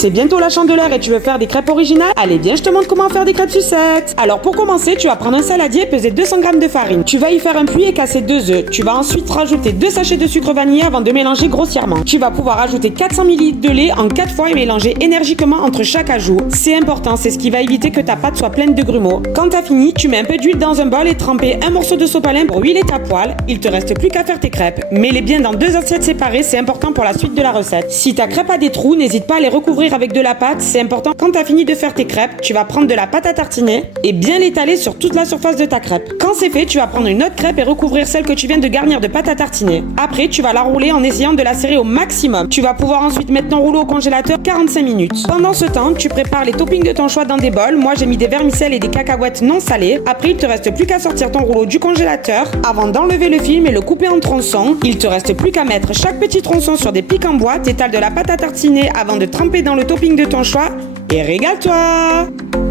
C'est bientôt la Chandeleur et tu veux faire des crêpes originales? Allez, viens, je te montre comment faire des crêpes sucettes. Alors pour commencer, tu vas prendre un saladier et peser 200 g de farine. Tu vas y faire un puits et casser 2 œufs. Tu vas ensuite rajouter 2 sachets de sucre vanillé avant de mélanger grossièrement. Tu vas pouvoir ajouter 400 ml de lait en 4 fois et mélanger énergiquement entre chaque ajout. C'est important, c'est ce qui va éviter que ta pâte soit pleine de grumeaux. Quand t'as fini, tu mets un peu d'huile dans un bol et tremper un morceau de sopalin pour huiler ta poêle. Il te reste plus qu'à faire tes crêpes. Mets-les bien dans 2 assiettes séparées, c'est important pour la suite de la recette. Si ta crêpe a des trous, n'hésite pas à les recouvrir avec de la pâte, c'est important. Quand t'as fini de faire tes crêpes, tu vas prendre de la pâte à tartiner et bien l'étaler sur toute la surface de ta crêpe. Quand c'est fait, tu vas prendre une autre crêpe et recouvrir celle que tu viens de garnir de pâte à tartiner. Après, tu vas la rouler en essayant de la serrer au maximum. Tu vas pouvoir ensuite mettre ton rouleau au congélateur 45 minutes. Pendant ce temps, tu prépares les toppings de ton choix dans des bols. Moi, j'ai mis des vermicelles et des cacahuètes non salées. Après, il te reste plus qu'à sortir ton rouleau du congélateur avant d'enlever le film et le couper en tronçons. Il te reste plus qu'à mettre chaque petit tronçon sur des pics en bois. T'étales de la pâte à tartiner avant de tremper dans le topping de ton choix et régale-toi!